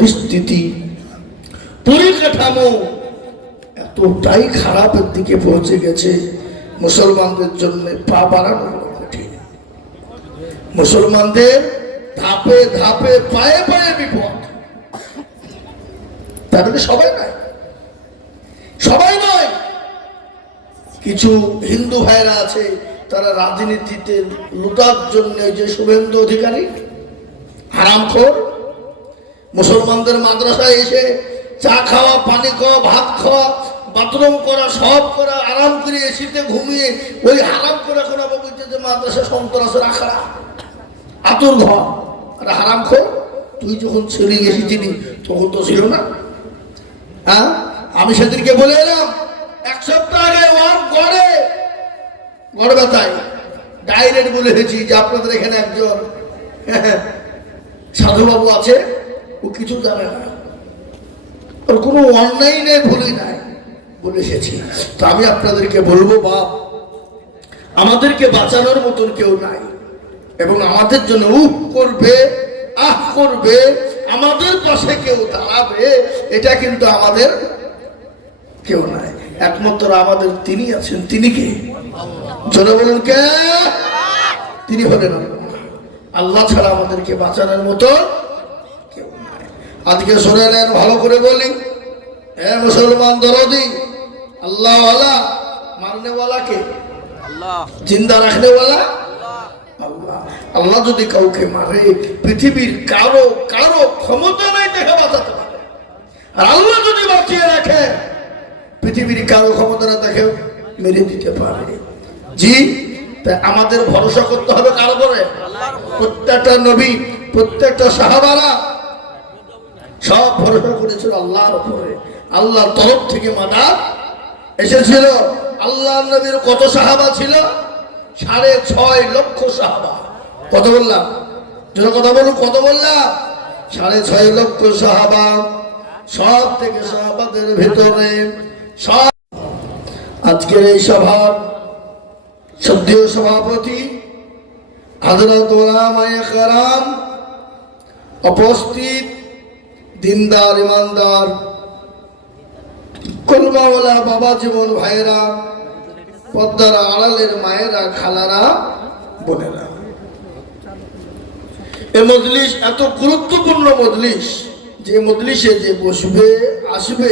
পরিস্থিতি পরিকাঠামো এতটাই খারাপের দিকে পৌঁছে গেছে, মুসলমানদের জন্য পা বাড়ানো কঠিন। মুসলমানদের ধাপে ধাপে, পায়ে পায়ে বিপদ। তার মানে সবাই নয়। সবাই নয়। কিছু হিন্দু ভাইরা আছে, তারা রাজনীতিতে লুটার জন্য যে শুভেন্দু অধিকারী, হারামখোর মুসলমানদের মাদ্রাসায় এসে চা খাওয়া, পানি খাওয়া, ভাত খাওয়া, বাথরুম করা, সব করা, আরাম করে এসিতে ঘুমিয়ে ওই হারাম করে করা বলছে যে মাদ্রাসা সন্ত্রাসের আখড়া আতুর ঘর। আর হারাম খোর, তুই যখন ছেড়ে এসেছিলি, তখন তো ছিল না। হ্যাঁ? আমি সেদিনকে বলে এলাম, এক সপ্তাহ আগে ওয়ান গড়ে। গড় ডাইরেক্ট বলে এসেছি যে আপনাদের এখানে একজন সাধুবাবু আছে। ও কিছু জানে না। ওর কোনো অন্যায় নেই নাই, বলে এসেছি। তো আমি আপনাদেরকে বলব, বাপ, আমাদেরকে বাঁচানোর মতন কেউ নাই। এবং আমাদের জন্য উপ করবে, আহ করবে, আমাদের পাশে কেউ দাঁড়াবে, এটা কিন্তু আমাদের কেউ নাই। একমাত্র আমাদের তিনি আছেন। তিনি কে? জোরে বলুন কে? তিনি হলেন আল্লাহ। ছাড়া আমাদেরকে বাঁচানোর মতো আজকে শুনে নেন ভালো করে বলি। হ্যাঁ মুসলমান দরদি আল্লাহ মারনে কে আল্লাহ। জিন্দা রাখনে আল্লাহ। যদি কাউকে মারে পৃথিবীর কারও কারও ক্ষমতা নাই দেখে বাঁচাতে পারে। আর আল্লাহ যদি বাঁচিয়ে রাখে পৃথিবীর কারও ক্ষমতা না দেখে মেরে দিতে পারে। জি তাই আমাদের ভরসা করতে হবে কার উপরে। প্রত্যেকটা নবী প্রত্যেকটা সাহাবারা সব ভরসা করেছিল আল্লাহর উপরে। আল্লাহর তরফ থেকে মাদার এসেছিল। আল্লাহ নবীর কত সাহাবা ছিল? সাড়ে ছয় লক্ষ সাহাবা। কত বললাম? যেন কথা বলুন, কত বললাম? সাড়ে ছয় লক্ষ সাহাবা। সব থেকে সাহাবাদের ভেতরে সব আজকের এই সভার সদ্যীয় সভাপতি, হাজরত ওলামায়ে কারাম, উপস্থিত দিনদার, ইমানদার, কলমাওয়ালা, বাবা জীবন ভাইয়েরা, পদ্মার আড়ালের মায়েরা, খালারা, বোনেরা। এ মজলিস এত গুরুত্বপূর্ণ মজলিস। যে মজলিসে যে বসবে, আসবে,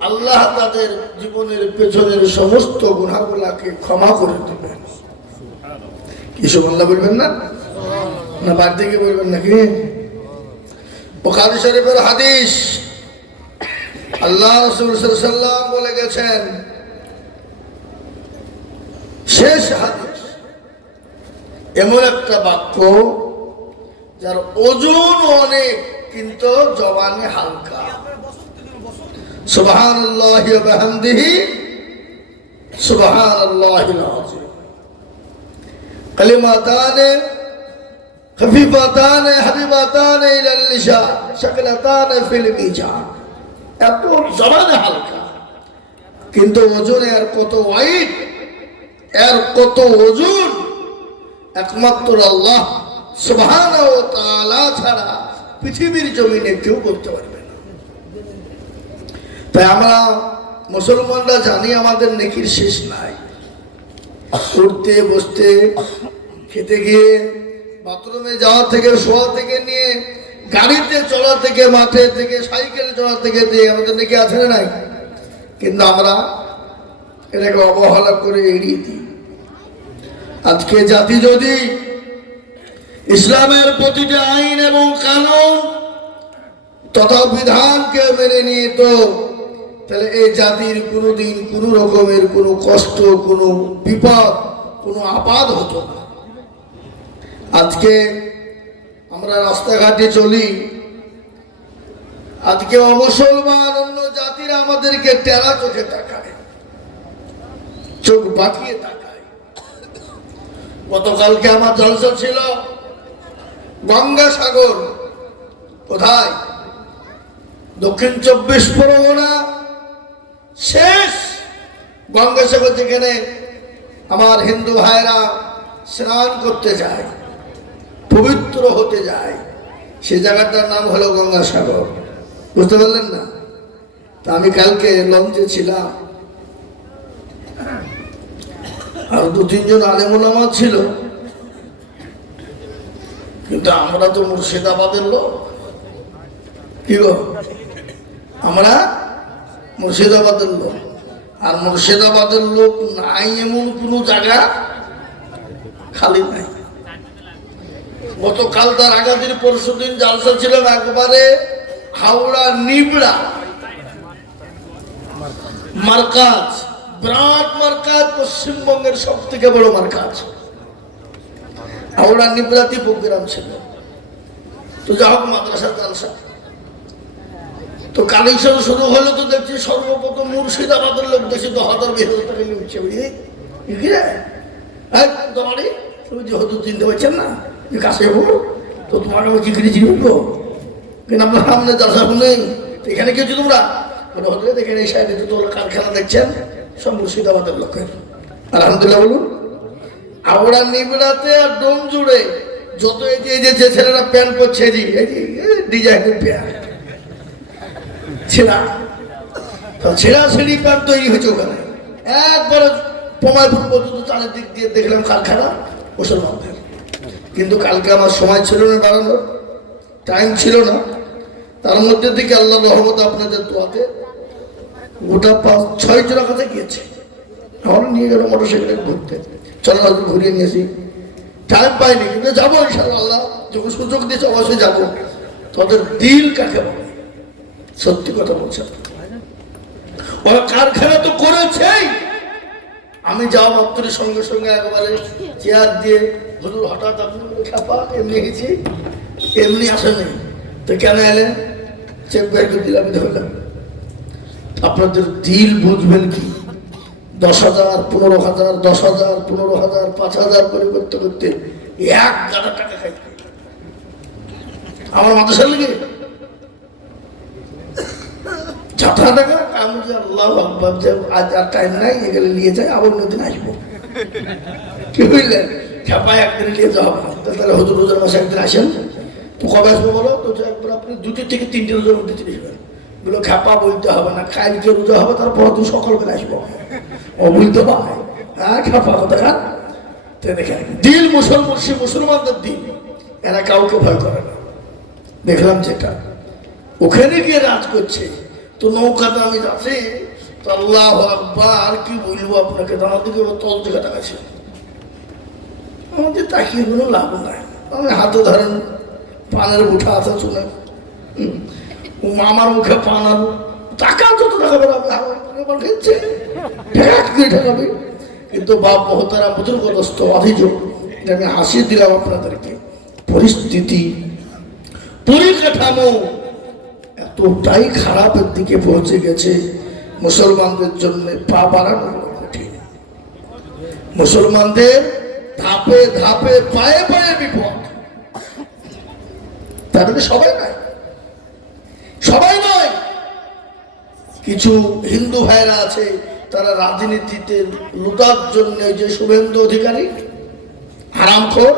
আল্লাহ তাদের জীবনের পেছনের সমস্ত গুণাগুলাকে ক্ষমা করে দেবেন কি সব আল্লাহ বলবেন না? না বাড়ি থেকে বলবেন নাকি? বুখারী শরীফের হাদিস। আল্লাহ রসুল সাল্লাম বলে গেছেন, শেষ হাদিস এমন একটা বাক্য যার ওজন অনেক, কিন্তু জবানে হালকা। সুবহান আল্লাহ বিহামদিহি সুবহান আল্লাহ কালিমাতান এত হালকা। কিন্তু ওজন কত এর কত ওজন, একমাত্র আল্লাহ ও ছাড়া পৃথিবীর জমিনে কেউ করতে পারবে না। তাই আমরা মুসলমানরা জানি আমাদের নেকির শেষ নাই। উঠতে, বসতে, খেতে গিয়ে বাথরুমে যাওয়া থেকে, শোয়া থেকে নিয়ে গাড়িতে চলা থেকে, মাঠে থেকে, সাইকেলে চলা থেকে দিয়ে আমাদের নাকি আছে না নাই? কিন্তু আমরা এটাকে অবহেলা করে এড়িয়ে দিই। আজকে জাতি যদি ইসলামের প্রতিটা আইন এবং কানুন তথা বিধানকে মেনে নিয়ে তো, তাহলে এই জাতির কোনোদিন কোনো রকমের কোনো কষ্ট, কোনো বিপদ, কোনো আপাদ হতো না। আজকে আমরা রাস্তাঘাটে চলি। আজকে অমুসলমান অন্য জাতিরা আমাদেরকে টেরা চোখে তাকায়, চোখ বাঁকিয়ে তাকায়। গতকালকে আমার জলসা ছিল গঙ্গাসাগর, কোথায়? দক্ষিণ চব্বিশ পরগনা, শেষ গঙ্গাসাগর যেখানে আমার হিন্দু ভাইরা স্নান করতে যায়। পবিত্র হতে যায়। সে জায়গাটার নাম হলো গঙ্গাসাগর। বুঝতে পারলেন না? তা আমি কালকে লঞ্চে ছিলাম। আর দু তিনজন আলেমুল আমার ছিল। কিন্তু আমরা তো মুর্শিদাবাদের লোক। কি গো? আমরা মুর্শিদাবাদের লোক। আর মুর্শিদাবাদের লোক নাই এমন কোনো জায়গা খালি নাই। গতকাল তার আগের দিন পরশু দিন জালসা ছিলাম একবারে হাওড়া নিবড়া। মার্কাজ, বিরাট মার্কাজ, পশ্চিমবঙ্গের সব থেকে বড় মার্কাজ। হাওড়া নিবড়াতে প্রোগ্রাম ছিল। তো যা হোক, মাদ্রাসা জালসা। তো কালেকশন শুরু হলো তো দেখছি সর্বপ্রথম মুর্শিদাবাদের লোক দেখছি দশ হাজার বিশ টাকা উঠছে বুঝলি তোমারই? তুমি যে হয়তো চিনতে পারছেন না। যে কাছে যাব তো তোমাকে আমি চিকড়ি চিনব কিন্তু আপনার সামনে দরজা নেই এখানে কি হচ্ছে তোমরা? মানে হতে দেখেন এই সাইডে তো তোমরা কারখানা দেখছেন? সব মুর্শিদাবাদের লোকের আলহামদুলিল্লাহ বলুন। আমরা নিবড়াতে আর ডোম জুড়ে যত এই যে যে ছেলেরা প্যান্ট পরছে যে, এই যে ডিজাইনের প্যান্ট। ছেঁড়া। তো ছেঁড়া ছেড়ি প্যান্ট তৈরি হয়েছে ওখানে। একবারে পমায়পুর পর্যন্ত চারিদিক দিয়ে দেখলাম কারখানা, মুসলমানদের। কিন্তু কালকে আমার সময় ছিল না বাড়ানোর টাইম ছিল না। তার মধ্যে থেকে আল্লাহ রহমত আপনাদের দোয়াতে গোটা পাঁচ, ছয় জনের কাছে গিয়েছে। আমরা নিয়ে গেল মোটর সাইকেলে ঘুরতে। চলো ঘুরিয়ে নিয়েছি টাইম পাইনি, কিন্তু যাব ইনশাল্লাহ আল্লাহ যখন সুযোগ দিয়েছে অবশ্যই যাব। তোদের দিল কাকে বলে? সত্যি কথা বলছে ওরা কারখানা তো করেছেই। আমি যাওয়া মাত্র সঙ্গে সঙ্গে একবারে চেয়ার দিয়ে। হুজুর হঠাৎ আপনি খাপা এমনি গেছি, এমনি আসেনি। তো কেন এলেন? চেক বের করে দিলাম ধরলাম আপনাদের দিল বুঝবেন কি? দশ হাজার, পনেরো হাজার, দশ হাজার, পনেরো হাজার, পাঁচ হাজার করে করতে করতে এক গাদা টাকা খাই আমার মাদ্রাসার লেগে যথা টাকা আমি যে আল্লাহ যে আজ আর টাইম নাই, এগুলো নিয়ে যাই, আবার নদিন আসব। কি বুঝলেন ছাপায় একদিন নিয়ে যাওয়া তাহলে হজুর রোজার মাসে একদিন আসেন। তো কবে আসব বলো? তো একবার আপনি দুটি থেকে তিনটে রোজার মধ্যে চলে যাবেন। বলো, খ্যাপা বলতে হবে না, কালকে রোজা হবে তারপর তুমি সকাল করে আসব। ও বলতে হয় হ্যাঁ খ্যাপা কথা খান তো দেখেন, দিল মুসলমান, সে মুসলমানদের দিল। এরা কাউকে ভয় করে না। দেখলাম যেটা। ওখানে গিয়ে রাজ করছে। তো নৌকাতে আমি যাচ্ছি তো আল্লাহ আকবার কি বলব আপনাকে? আমার দিকে তল দিকে তাকাচ্ছে আমাদের তাকিয়ে কোনো লাভ নাই। আমি হাতে ধরেন পানের উঠা আছে শুনে আমার মুখে পান আর টাকা কত টাকা বেরোবে আমার খেয়েছে। ঠেকাট করে ঠেকাবে। কিন্তু বাপ মহতারা বুজুর্গদস্ত অভিযোগ, এটা আমি হাসিয়ে দিলাম আপনাদেরকে। পরিস্থিতি পরিকাঠামো এতটাই খারাপের দিকে পৌঁছে গেছে মুসলমানদের জন্য পা বাড়ানো কঠিন মুসলমানদের ধাপে ধাপে পায়ে পায়ে বিপদ। তার মানে সবাই নয়। সবাই নয়। কিছু হিন্দু ভাইরা আছে, তারা রাজনীতিতে লুটার জন্য যে শুভেন্দু অধিকারী, হারামখোর,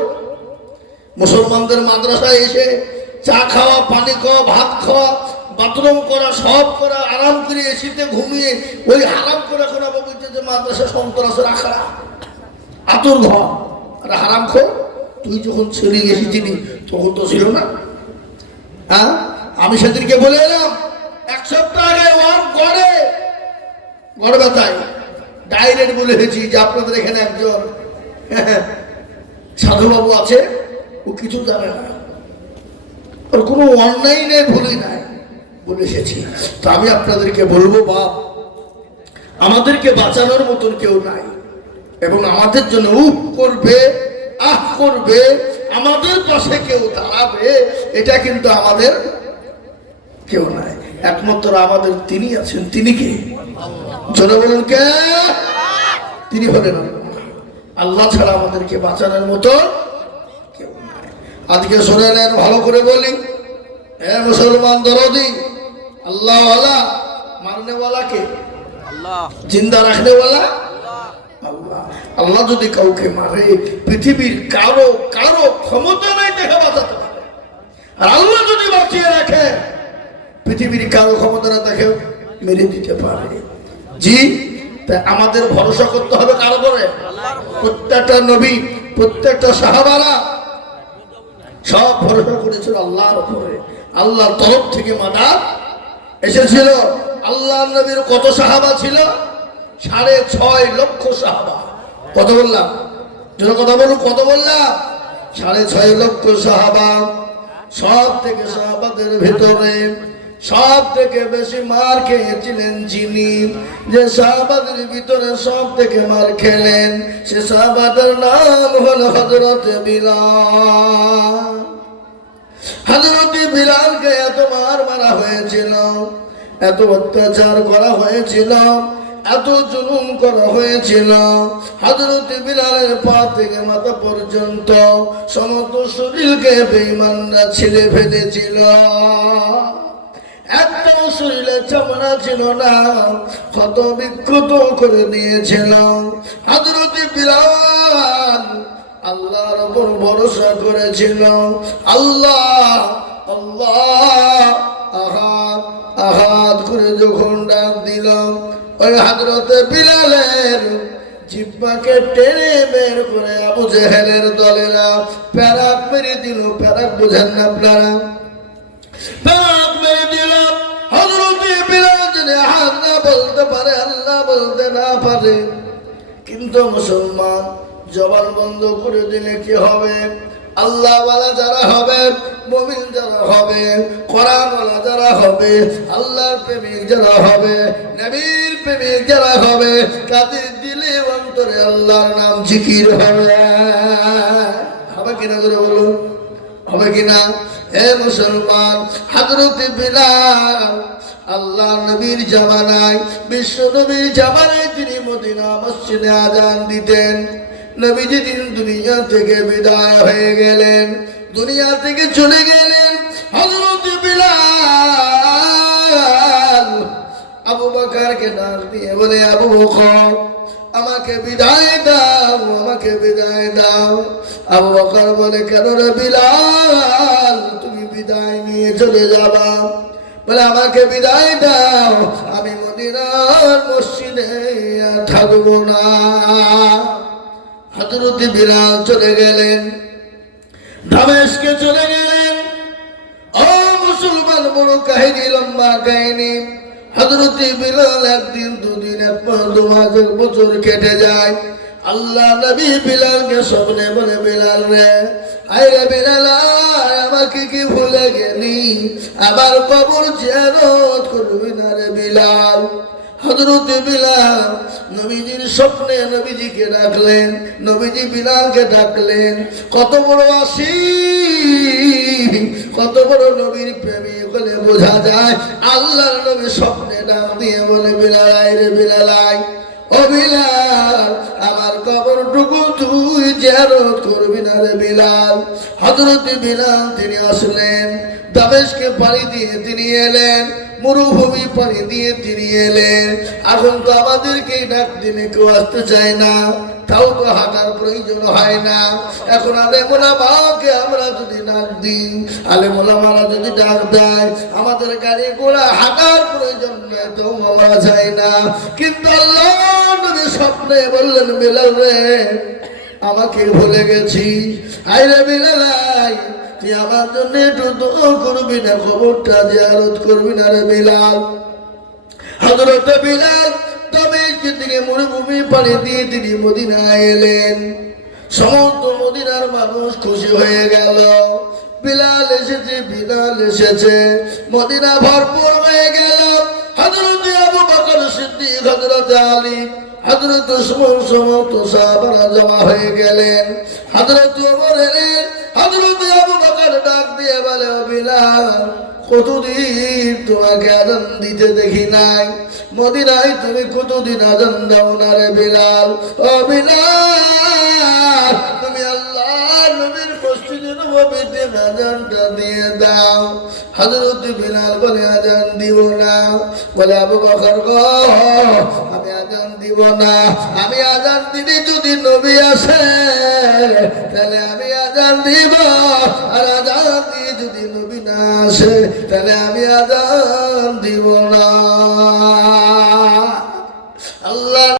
মুসলমানদের মাদ্রাসায় এসে চা খাওয়া, পানি খাওয়া, ভাত খাওয়া বাথরুম করা, সব করা, আরাম করে এসিতে ঘুমিয়ে ওই হারাম করে করা বলছে যে মাদ্রাসা সন্ত্রাসের আখড়া আতুর ঘর। হারাম খো তুই যখন ছেড়ে এসেছিলি, তখন তো ছিল না। হ্যাঁ? আমি সেদিনকে বলে এলাম, এক সপ্তাহ আগে ওয়ান গড়ে, গড় ব্যথায়। ডাইরেক্ট বলে এসেছি যে আপনাদের এখানে একজন, সাধুবাবু আছে, ও কিছু জানে না। ওর কোনো অন্যায় নেই, ভুলই নাই। বলে এসেছি তো আমি আপনাদেরকে বলব, বাপ, আমাদেরকে বাঁচানোর মতন কেউ নাই। এবং আমাদের জন্য উপ করবে, আহ করবে, আমাদের পাশে কেউ দাঁড়াবে, এটা কিন্তু আমাদের কেউ নাই। একমাত্র আমাদের তিনি আছেন। তিনি কে? জোরে বলুন কে? তিনি হলেন আল্লাহ। ছাড়া আমাদেরকে বাঁচানোর মতো কেউ নাই। আজকে শুনে নেন, ভালো করে বলি। হ্যাঁ মুসলমান দরদি আল্লাহ মারনে কে জিন্দা রাখনে আল্লাহ। আল্লাহ যদি কাউকে মারে পৃথিবীর কারও কারও ক্ষমতা নাই দেখে বাঁচাতে পারে। আর আল্লাহ যদি বাঁচিয়ে রাখে পৃথিবীর কারও ক্ষমতা না তাকে মেরে দিতে পারে। জি তাই আমাদের ভরসা করতে হবে কারও করে প্রত্যেকটা নবী প্রত্যেকটা সাহাবারা সব ভরসা করেছিল আল্লাহর উপরে। আল্লাহর তরফ থেকে মাদার এসেছিল আল্লাহ নবীর কত সাহাবা ছিল? সাড়ে ছয় লক্ষ সাহাবা। কত বললাম? যেন কথা বলুন, কত বললাম? সাড়ে ছয় লক্ষ সাহাবা। সব থেকে সাহাবাদের ভেতরে সব থেকে বেশি মার খেয়েছিলেন যিনি। যে সাহাবাদের ভিতরে সব থেকে মার খেলেন, সে সাহাবাদের নাম হল হজরত বিলাল। হাজরতি বিলালকে এত মার মারা হয়েছিল, এত অত্যাচার করা হয়েছিল, এত জুলুম করা হয়েছিল। হাজরতি বিলালের পা থেকে মাথা পর্যন্ত সমস্ত শরীরকে বেইমানরা ছিলে ফেলেছিল। একটাও শরীরে চামড়া ছিল না, ক্ষত বিক্ষত করে দিয়েছিল হাজরতি বিলাল আল্লাহর উপর ভরসা করেছিল। আল্লাহ আল্লাহ আহাত আহাত করে যখন ডাক দিল, ওই হাজরতে বিলালের জিব্বাকে টেনে বের করে আবু জেহেলের দলেরা প্যারাক মেরে দিল, প্যারাক বুঝেন না আপনারা? প্যারাক মেরে দিল। হজরতে বিলাল হাত না বলতে পারে, আল্লাহ বলতে না পারে। কিন্তু মুসলমান জবান বন্ধ করে দিলে কি হবে? আল্লাহ ওয়ালা যারা হবে, মমিন যারা হবে কোরআন যারা হবে, আল্লাহর প্রেমিক যারা হবে, নবীর প্রেমিক যারা হবে, তাদের দিলে অন্তরে আল্লাহর নাম জিকির হবে। হবে কিনা করে বলুন? হবে কিনা হে মুসলমান হাজরত বিলাল আল্লাহ নবীর জামানায়, বিশ্ব নবীর জামানায় তিনি মদিনা মসজিদে আজান দিতেন। নবীজি দিন দুনিয়া থেকে বিদায় হয়ে গেলেন। দুনিয়া থেকে চলে গেলেন হজরত বিলাল। আবু বাকারকে ডাক দিয়ে বলে, আবু বকর, আমাকে বিদায় দাও, আমাকে বিদায় দাও। আবু বকর বলে, কেন রে বিলাল, তুমি বিদায় নিয়ে চলে যাবা? বলে, আমাকে বিদায় দাও, আমি মদিনার মসজিদে থাকব না। হজরত বিলাল চলে গেলেন। দামেশকে চলে গেলেন। ও মুসলমান, বড় কাহিনী, লম্বা কাহিনী। হজরত বিলাল একদিন, দুদিন, এক মাস, দু মাসের বছর কেটে যায়। আল্লাহ নবী বিলালকে স্বপ্নে বলে, বিলাল রে, আয় রে বিলাল আমাকে কি ভুলে গেলি? আবার কবর জিয়ারত করবি না রে বিলাল। হজরত বিলাল নবীজির স্বপ্নে নবীজিকে ডাকলেন, নবীজি বিলালকে ডাকলেন, কত বড় আসি কত বড় নবীর প্রেমী বলে বোঝা যায়, আল্লাহর নবী স্বপ্নে ডাক দিয়ে বলে বিলালাই রে বিলালাই ও বিলাল, আমার কবরটুকু তুই জেরত করবি না রে বিলাল। হজরত বিলাল তিনি আসলেন দামেশকে পাড়ি দিয়ে তিনি এলেন, মরুভূমি পাড়ি দিয়ে তিনি এলেন। এখন তো আমাদেরকে ডাক দিলে কেউ আসতে চায় না, তাও তো হাঁটার প্রয়োজন হয় না। এখন আলে মোলা বাবাকে আমরা যদি ডাক দিই আলে মোলা মারা যদি ডাক দেয়, আমাদের গাড়ি ঘোড়া হাঁটার প্রয়োজন নেই তো আমরা যাই না। কিন্তু আল্লাহ স্বপ্নে বললেন, বিলাল রে, আমাকে ভুলে গেছি আইরে বিলালাই তুই আমার জন্য একটু দোয়া করবি না খবরটা জিয়ারত করবি না রে বিলাল। হজরত বিলাল তবে থেকে মরুভূমি পানি দিয়ে তিনি মদিনায় এলেন। সমস্ত মদিনার মানুষ খুশি হয়ে গেল। বিলাল এসেছে বিলাল এসেছে, মদিনা ভরপুর হয়ে গেল। হজরত আবু বকর সিদ্দিক হজরত আলী হজরত উসমান, সমস্ত সাহাবারা জমা হয়ে গেলেন। হজরত ওমর এলেন হজরত বলে, "ও বিলাল, কতদিন তোমাকে আজান দিতে দেখি নাই? মদিনায় তুমি কতদিন আজান দাও না রে বিলাল? ও বিলাল, তুমি নবীর নবীতে দিয়ে দাও। হযরত বিলাল বলে, আজান দিব না। বলে, আবু বকর গো, আমি আজান দিব না। আমি আজান দিলে যদি নবী আসে, তাহলে আমি আজান দিব আর আজান দিয়ে যদি নবী আসে তাহলে আমি আজান দিব না।